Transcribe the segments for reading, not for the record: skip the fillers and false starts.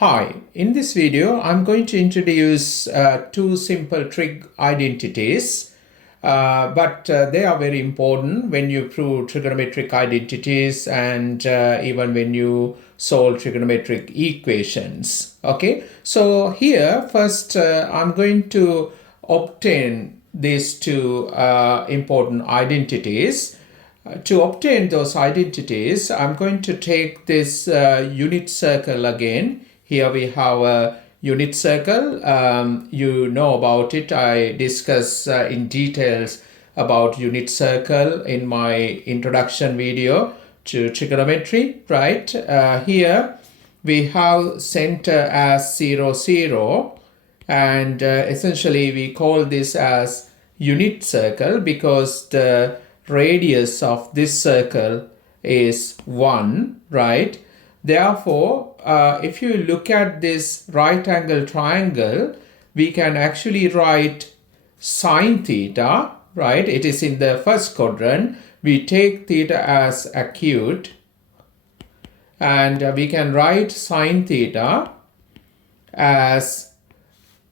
Hi, in this video, I'm going to introduce two simple trig identities, but they are very important when you prove trigonometric identities and even when you solve trigonometric equations. Okay, so here first I'm going to obtain these two important identities. To obtain those identities, I'm going to take this unit circle again. Here we have a unit circle. You know about it. I discuss in details about unit circle in my introduction video to trigonometry, right? Here we have center as 0, 0, and essentially we call this as unit circle because the radius of this circle is 1, right? Therefore, if you look at this right angle triangle, we can actually write sine theta, right? It is in the first quadrant. We take theta as acute, and we can write sine theta as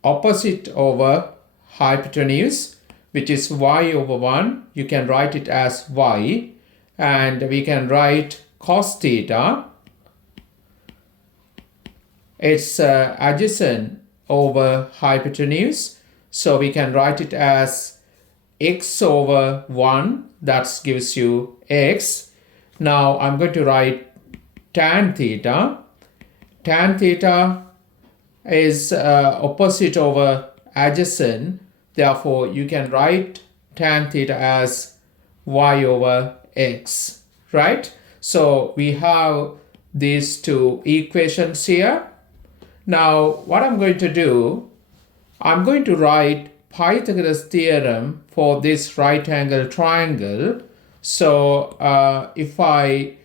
opposite over hypotenuse, which is y over 1. You can write it as y, and we can write cos theta. It's adjacent over hypotenuse, so we can write it as x over 1. That gives you x. Now I'm going to write tan theta. Tan theta is opposite over adjacent. Therefore, you can write tan theta as y over x, right? So we have these two equations here. Now, what I'm going to do, I'm going to write Pythagoras theorem for this right angle triangle. So if I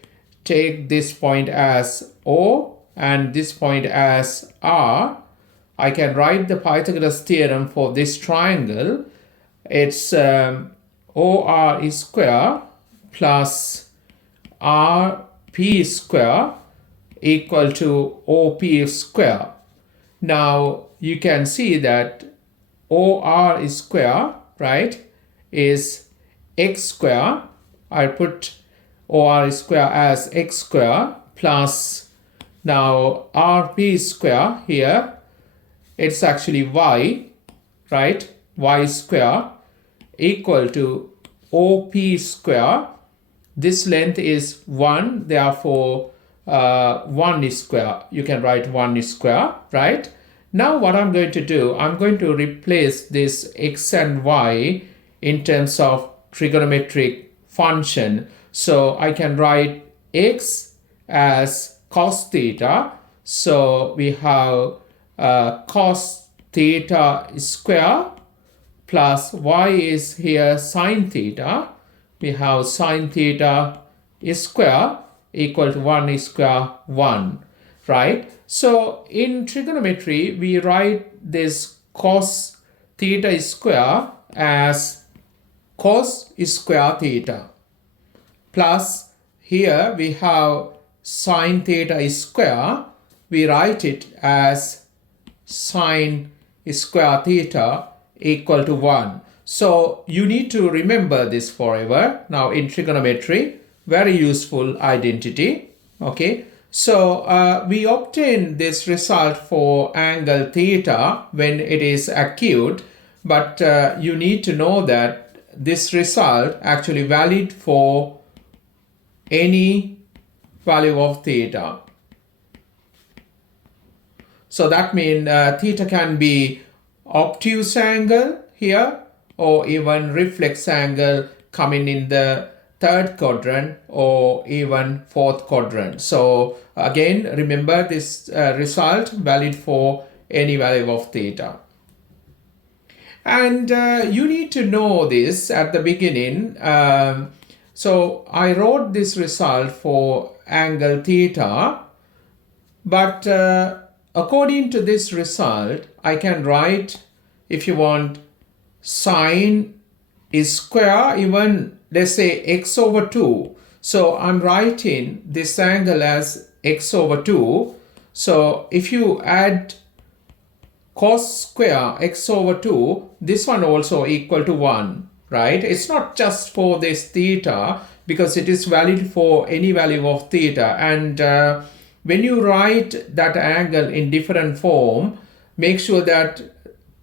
take this point as O and this point as R, I can write the Pythagoras theorem for this triangle. It's OR is square plus RP square equal to OP square. Now you can see that OR is square, right, is x square. I put OR is square as x square plus now RP square here. It's actually y, right? Y square equal to OP square. This length is 1, therefore 1 is square. You can write 1 is square, right? Now what I'm going to do, I'm going to replace this x and y in terms of trigonometric function. So I can write x as cos theta. So we have cos theta square plus y is here sine theta. We have sine theta is square equal to 1 is square 1, right? So in trigonometry, we write this cos theta is square as cos is square theta plus here we have sine theta is square. We write it as sine square theta equal to 1. So you need to remember this forever. Now in trigonometry, very useful identity. Okay, so we obtain this result for angle theta when it is acute, but you need to know that this result actually valid for any value of theta. So that means theta can be obtuse angle here or even reflex angle coming in the third quadrant or even fourth quadrant. So again, remember this result valid for any value of theta. And you need to know this at the beginning. So I wrote this result for angle theta, but according to this result, I can write, if you want, sine is square, even let's say x over 2. So I'm writing this angle as x over 2. So if you add cos square x over 2, this one also equal to 1, right? It's not just for this theta, because it is valid for any value of theta. And when you write that angle in different form, make sure that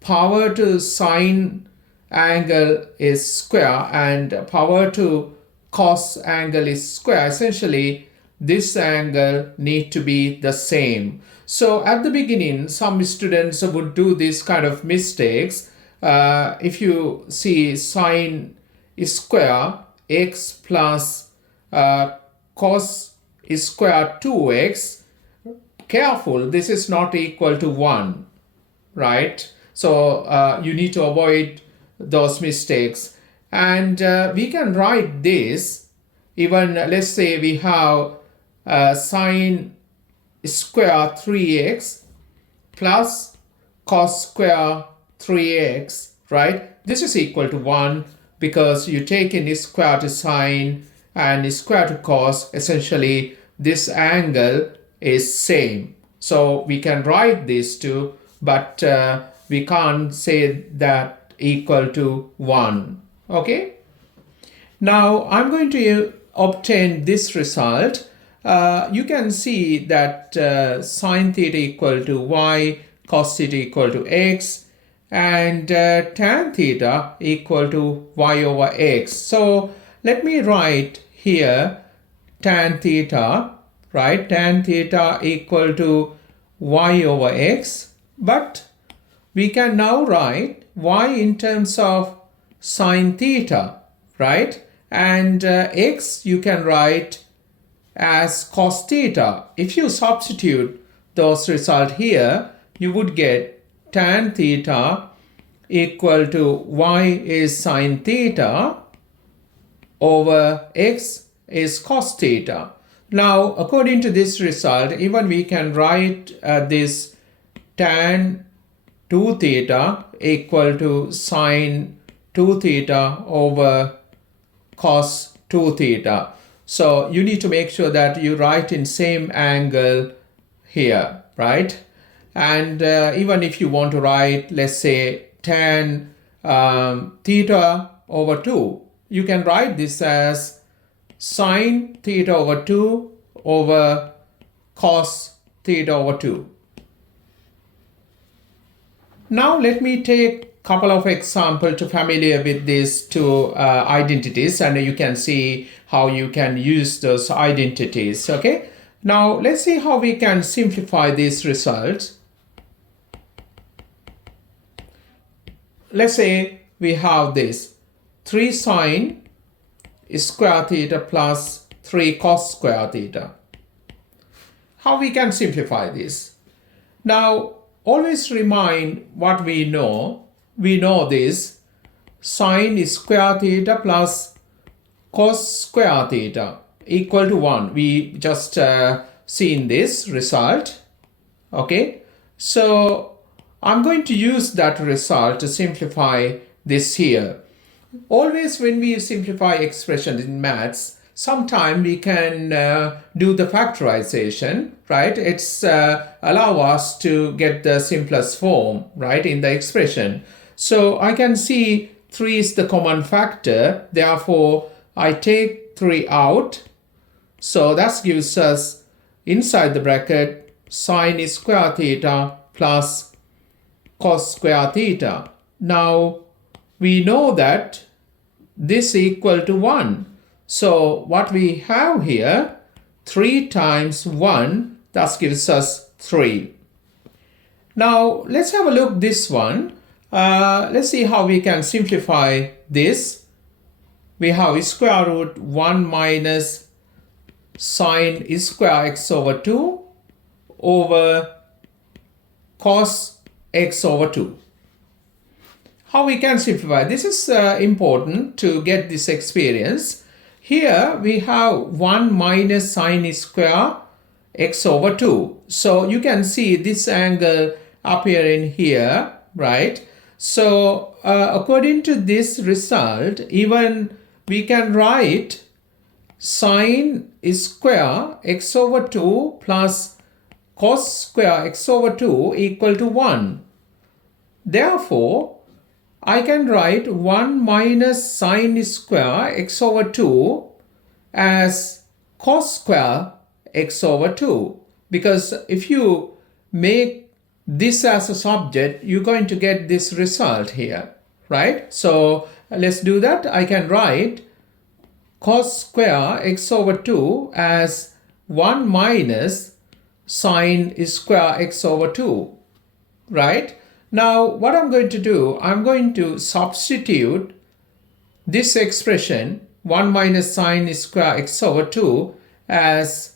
power to sine angle is square and power to cos angle is square. Essentially, this angle need to be the same. So at the beginning, some students would do this kind of mistakes. If you see sine is square x plus cos is square 2x, careful, this is not equal to 1, right? So you need to avoid those mistakes. And we can write this, even let's say we have sine square 3x plus cos square 3x, right? This is equal to 1 because you take in square to sine and square to cos. Essentially, this angle is same. So we can write this too, but we can't say that equal to 1. Okay? Now I'm going to obtain this result. You can see that sine theta equal to y, cos theta equal to x, and tan theta equal to y over x. So let me write here tan theta, right? Tan theta equal to y over x, but we can now write y in terms of sine theta, right? And x you can write as cos theta. If you substitute those results here, you would get tan theta equal to y is sine theta over x is cos theta. Now, according to this result, even we can write this tan 2 theta equal to sine 2 theta over cos 2 theta. So you need to make sure that you write in same angle here, right? And even if you want to write, let's say, tan theta over 2, you can write this as sine theta over 2 over cos theta over 2. Now let me take a couple of examples to familiar with these two identities, and you can see how you can use those identities. Okay. Now let's see how we can simplify these results. Let's say we have this 3 sine square theta plus 3 cos square theta. How we can simplify this? Now always remind what we know. We know this sine square theta plus cos square theta equal to 1. We just seen this result. Okay. So I'm going to use that result to simplify this here. Always when we simplify expressions in maths, sometime we can do the factorization, right? It's allow us to get the simplest form, right, in the expression. So I can see 3 is the common factor. Therefore, I take 3 out. So that gives us inside the bracket sine square theta plus cos square theta. Now we know that this equal to 1. So what we have here, 3 times 1, that gives us 3. Now let's have a look this one. Let's see how we can simplify this. We have square root 1 minus sine square x over 2 over cos x over 2. How we can simplify? This is important to get this experience. Here we have 1 minus sine square x over 2. So you can see this angle appearing here, right? So according to this result, even we can write sine square x over 2 plus cos square x over 2 equal to 1. Therefore, I can write 1 minus sine square x over 2 as cos square x over 2. Because if you make this as a subject, you're going to get this result here, right? So let's do that. I can write cos square x over 2 as 1 minus sine square x over 2, right? Now what I'm going to do, I'm going to substitute this expression 1 minus sine square x over 2 as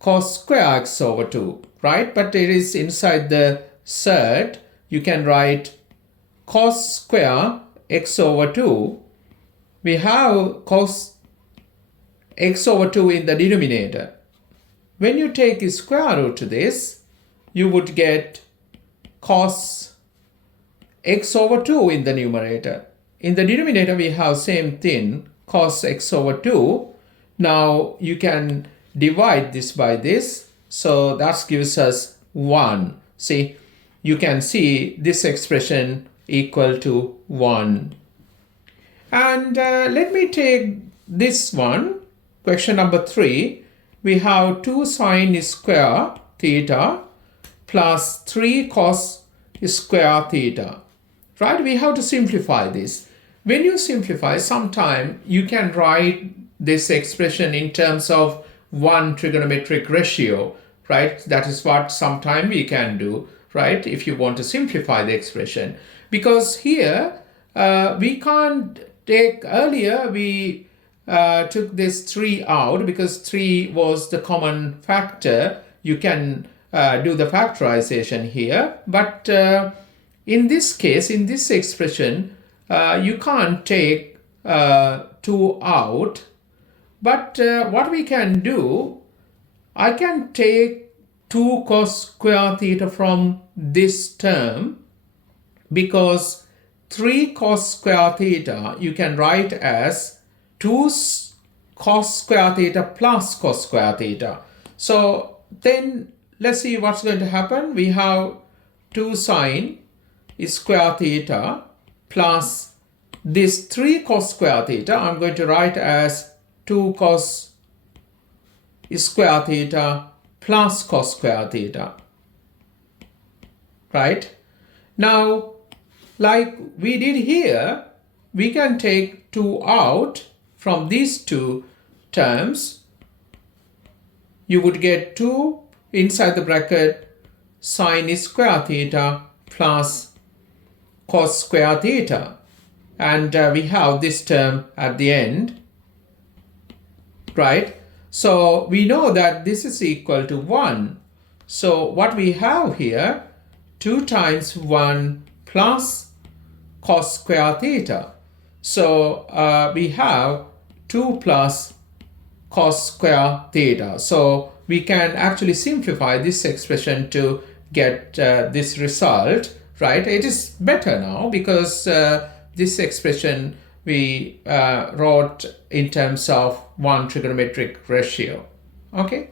cos square x over 2, right? But it is inside the surd. You can write cos square x over 2. We have cos x over 2 in the denominator. When you take a square root to this, you would get cos x over 2 in the numerator. In the denominator, we have same thing, cos x over 2. Now you can divide this by this. So that gives us 1. See, you can see this expression equal to 1. And let me take this one, question number 3. We have 2 sine square theta plus 3 cos square theta. Right? We have to simplify this. When you simplify, sometime you can write this expression in terms of one trigonometric ratio, right? That is what sometime we can do, right? If you want to simplify the expression. Because here, we can't take, earlier we took this 3 out because 3 was the common factor. You can do the factorization here. But in this case, in this expression, you can't take 2 out. But what we can do, I can take 2 cos square theta from this term, because 3 cos square theta you can write as 2 cos square theta plus cos square theta. So then let's see what's going to happen. We have 2 sine square theta plus this 3 cos square theta. I'm going to write as 2 cos square theta plus cos square theta, right? Now, like we did here, we can take 2 out from these 2 terms. You would get 2 inside the bracket sine square theta plus cos square theta. And we have this term at the end, right? So we know that this is equal to 1. So what we have here, 2 times 1 plus cos square theta. So we have 2 plus cos square theta. So we can actually simplify this expression to get this result, right? It is better now because this expression we wrote in terms of one trigonometric ratio. Okay.